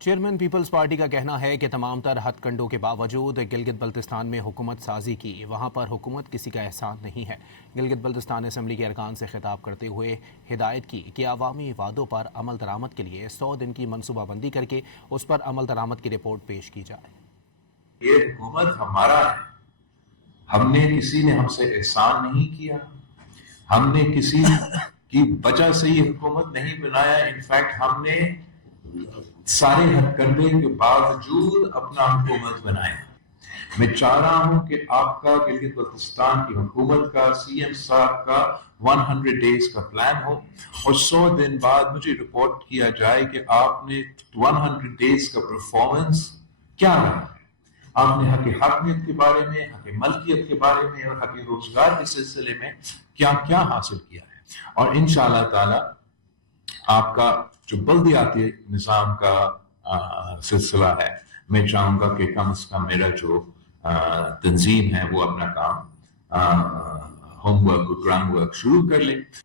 Chairman Peoples party کا کہنا ہے کہ تمام تر ہتھ کنڈوں کے باوجود گلگت بلتستان میں حکومت سازی کی وہاں پر حکومت کسی کا احسان نہیں ہے۔ گلگت بلتستان اسمبلی کے ارکان سے خطاب کرتے ہوئے ہدایت کی کہ عوامی وعدوں پر عمل درآمد کے لیے 100 دن کی منصوبہ بندی کر کے اس پر عمل درآمد کی رپورٹ پیش کی جائے۔ یہ حکومت ہمارا ہے، کسی نے ہم سے احسان نہیں کیا، ہم نے کسی کی وجہ سے یہ حکومت نہیں بنایا۔ انفیکٹ ہم نے سارے ہتھ کنڈے کے باوجود اپنا حکومت بنایا۔ میں چاہ رہا ہوں کہ آپ کا گلگت بلتستان کی حکومت کا سی ایم صاحب کا 100 ڈیز کا پلان ہو اور 100 دن بعد مجھے رپورٹ کیا جائے کہ آپ نے 100 ڈیز کا پرفارمنس کیا رہا ہے۔ آپ نے حق حاکمیت کے بارے میں، حق ملکیت کے بارے میں اور حق روزگار کے سلسلے میں کیا کیا حاصل کیا ہے۔ اور انشاءاللہ تعالی آپ کا جو بلدیاتی نظام کا سلسلہ ہے، میں چاہوں گا کہ کم از کم میرا جو تنظیم ہے وہ اپنا کام ہوم ورک اور گراؤنڈ ورک شروع کر لے۔